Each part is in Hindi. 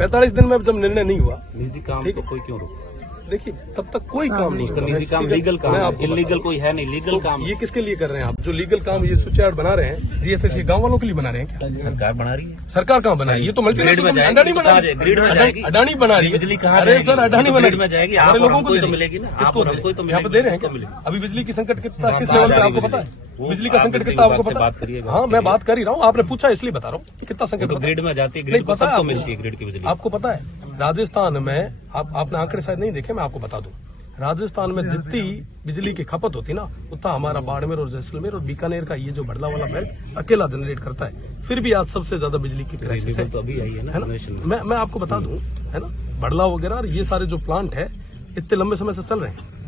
45 दिन में जब निर्णय नहीं हुआ, निजी काम ठीक तो है, कोई क्यों रोक? देखिए तब तक कोई काम नहीं उसका होगा। निजी काम लीगल काम है, इलीगल कोई है नहीं, लीगल काम। ये किसके लिए कर रहे हैं आप? जो लीगल काम ये स्विच यार्ड बना रहे हैं जीएसएस गांव वालों के लिए बना रहे हैं क्या? सरकार बना रही है। सरकार कहाँ बना रही है? ये तो मल्टीनेशनल ग्रिड में अडानी बना रही है। ग्रिड में जाएगी, अडानी बना रही है। बिजली कहाँ अरे जाएगी? सर अडानी बना ग्रिड में जाएगी, आप हमारे और लोगों हमको को ही तो दे मिलेगी ना, किसको आप और हमको ही तो यहाँ पे मिलेगी, दे रहे हैं किसको क्या? मिलेगी? अभी बिजली की संकट कितना किस बात लेवल पे आ रही आपको पता बिजली। है? वो बिजली का आप संकट बिजली कितना आपको विभाग से पता बात है? करिएगा हाँ उसके मैं लिए। बात कर ही रहा हूँ, आपने पूछा इसलिए बता रहा हूँ कि कितना संकट तो पता है? ग्रिड में जाती है, नहीं ग्रिड को पता है सबको आपको? मिलती है ग्रिड की बिजली। आपको पता है राजस्थान में, आपने आंकड़े शायद नहीं देखे, मैं आपको बता दूं, राजस्थान में जितनी बिजली की खपत होती ना उतना हमारा बाड़मेर और जैसलमेर और बीकानेर का ये जो भड़ला वाला बेल्ट अकेला जनरेट करता है। फिर भी आज सबसे ज्यादा बिजली की क्राइसिस है। तो अभी आई है ना। मैं आपको बता दूं, है ना, भड़ला वगैरह और ये सारे जो प्लांट है इतने लंबे समय से चल रहे हैं।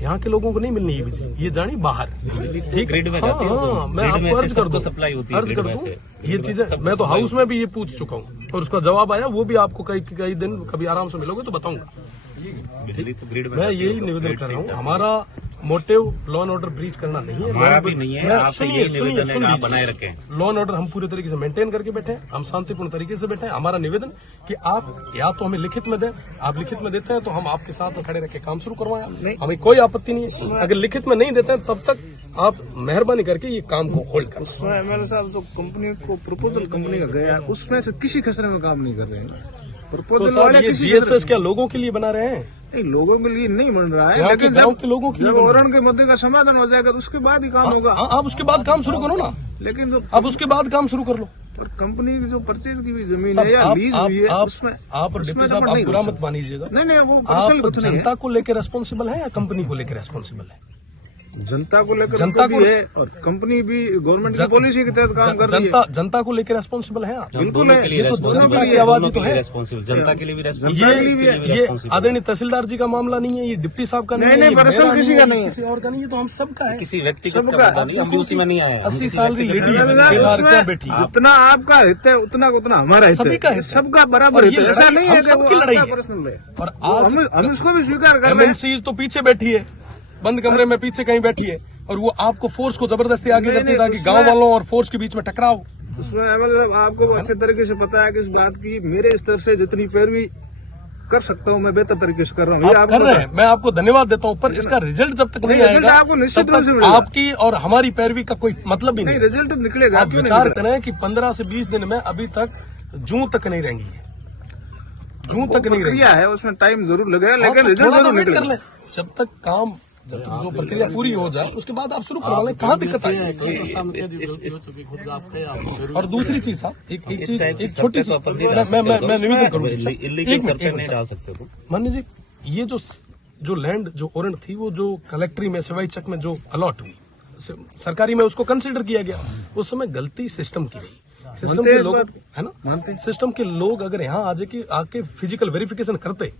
यहाँ के लोगों को नहीं मिलनी है बिजली, ये जानी बाहर, ठीक। ग्रिड में जाती है, हाँ, मैं ग्रिड में आपको से अर्ज कर सबको दूं, सप्लाई होती है अर्ज ग्रिड कर में दूं, से। ये ग्रिड में चीजें सबको मैं तो सप्लाई हाउस में भी ये पूछ चुका हूँ और उसका जवाब आया, वो भी आपको कई दिन कभी आराम से मिलोगे तो बताऊंगा। बिजली तो ग्रिड में मैं जाती है, यही तो निवेदन ग्रिड कर से रहा हूँ, जाती है। हमारा motive law and order breach करना नहीं है। हमारा भी नहीं है, आपसे यही निवेदन है कि आप बनाए रखें। लॉ एंड ऑर्डर हम पूरे तरीके से मेंटेन करके बैठे हैं, हम शांतिपूर्ण तरीके से बैठे हैं। हमारा निवेदन कि आप या तो हमें लिखित में दें, आप लिखित में देते हैं तो हम आपके साथ में खड़े रह के काम शुरू करवाएं, हमें कोई आपत्ति नहीं है। अगर लिखित में नहीं देते हैं तब तक आप मेहरबानी करके ये काम को होल्ड करें। एमएलए साहब जो कंपनी को प्रपोजल कंपनी का गया उसमें से किसी खसरे में काम नहीं कर रहे हैं। तो प्रपोजल साहब वाले ये किसी जीएसएस क्या लोगों के लिए बना रहे हैं? नहीं, लोगों के लिए नहीं बन रहा है, यहाँ के लेकिन गांव के लोगों के लिए जब बन रहा है। ओरण के मुद्दे का समाधान हो जाएगा तो उसके बाद ही काम होगा। हाँ, आप उसके बाद काम शुरू करो ना, लेकिन जो आप उसके बाद काम शुरू कर लो। कंपनी की जो परचेज की भी जमीन साहब, है या लीज हुई है उसमें आप और डिप्टी साहब आप बुरा मत मानिएगा। नहीं वो पर्सनल आप कुछ नहीं जनता को लेकर रेस्पॉन्सिबल है या कंपनी को लेकर रेस्पॉन्सिबल है? है, जनता को लेकर जनता उनका को- भी है और कंपनी भी गवर्नमेंट की पॉलिसी के तहत काम कर रही है। जनता को लेकर रेस्पॉन्सिबल है आप? बिल्कुल दोनों है, के लिए ये तो रेस्पॉन्सिबल जनता है, की आवाज दोनों ही तो के लिए है। रेस्पॉन्सिबल, जनता के लिए भी रेस्पॉन्सिबल है, इसके लिए भी ये रेस्पॉन्सिबल है। आदरणीय तहसीलदार जी का मामला नहीं है, ये डिप्टी साहब का नहीं है, नहीं, ये पर्सनल मेरा किसी नहीं का है, नहीं है। किसी और का नहीं है, तो हम सबका है। किसी व्यक्तिगत का मुद्दा नहीं, हम भी उसी में नहीं आए। 80 साल की लेडी है, उसमें बेकार क्या बैठी है? जितना आपका हित है उतना उतना हमारा हित सभी का है, हित है। सबका बराबर और हित ये है। ऐसा लड़ाई नहीं हम है कि सबकी वो लड़ाई आपका है। पर्सनल है और आज हम इसको भी स्वीकार कर रहे हैं। एमएनसीज तो पीछे बैठी है, बंद कमरे में पीछे कहीं बैठी है, और वो आपको फोर्स को जबरदस्ती आगे नहीं, करती है ताकि उसमें- गांव वालों और फोर्स के बीच में टकराव। उसमें मतलब आपको अच्छे तरीके से पता है कि इस बात की मेरे स्तर से जितनी पैरवी कर सकता हूँ मैं बेहतर तरीके से कर रहा हूँ। ये आप आपको कर रहे पता हैं, मैं आपको धन्यवाद देता हूं, पर इसका रिजल्ट जब तक नहीं नहीं, रिजल्ट आएगा आपको निश्चित तब रूप से तक मिलेगा। आपकी और हमारी पैरवी का कोई मतलब ही नहीं, नहीं। रिजल्ट निकलेगा। आप क्यों नहीं विचार निकलेगा? करें कि 15 से 20 दिन में अभी तक जून तक नहीं रहेंगी है, जून वो तक नहीं रहेगी। प्रक्रिया है, उसमें टाइम जरूर लगेगा, हाँ, लेकिन तो रिजल्ट थोड़ा सा जरूर वेट कर निकलेगा। ले, जब तक काम, जब तक जो प्रक्रिया पूरी हो जाए उसके बाद आप शुरू करवा लें, कहाँ दिक्कत आई? और दूसरी चीज साहब, एक चीज, एक छोटी चीज मैं निवेदन करूंगा, इलीगल सर्वे नहीं डाल सकते तुम। मान्य जी, ये जो लैंड जो ओरण थी वो जो कलेक्ट्री में सिवाई चक में जो अलॉट हुई सरकारी में उसको कंसिडर किया गया, उस समय गलती सिस्टम की रही। सिस्टम के लोग है ना, सिस्टम के लोग अगर यहाँ आके फिजिकल वेरिफिकेशन करते,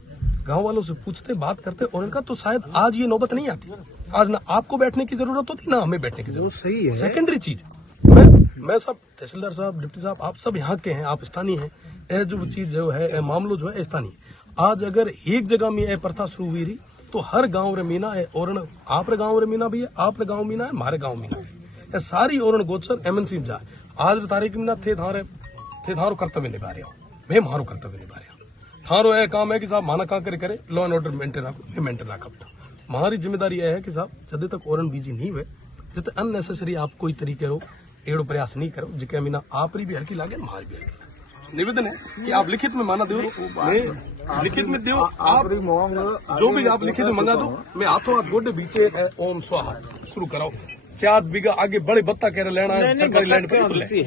गांव वालों से पूछते, बात करते और उनका, तो शायद आज ये नौबत नहीं आती। आज ना आपको बैठने की जरूरत होती ना हमें बैठने की जरूरत। सही है। सेकेंडरी चीज, मैं सब तहसीलदार साहब, डिप्टी साहब, आप सब यहाँ के हैं, आप स्थानीय हैं, यह जो चीज जो है मामलो जो है स्थानीय। आज अगर एक जगह में यह प्रथा शुरू हुई रही तो हर गांव रे मीना है, और आप रे गांव रे मीना भी है, आप रे गांव मीना है, हमारे गांव मीना है, ये सारी ओरण गोचर एमएनसी में जाए। आज तारीख मीना थे थारो कर्तव्य निभा रहे हो, मैं मारो कर्तव्य निभा रहे हो। थारो यह काम है कि साहब माना का करे लॉ एंड ऑर्डर मेंटेन रखा बेटा। हमारी जिम्मेदारी यह है कि साहब जब तक ओरण बीजी नहीं हुए, जब अननेसेसरी आप कोई तरीके रो एड़ो प्रयास नहीं करो, जिके मीना आप भी हल्की लागे, हमारी भी हल्की। निवेदन है कि आप लिखित में माना दो, मैं लिखित में दो, आप जो भी आप लिखित में मंगा दो, मैं हाथों हाथ गोडे बीचे ओम स्वाहा शुरू कराओ। 4 बीघा आगे बड़े बत्ता कह रहे लेना है सरकारी लैंड पे।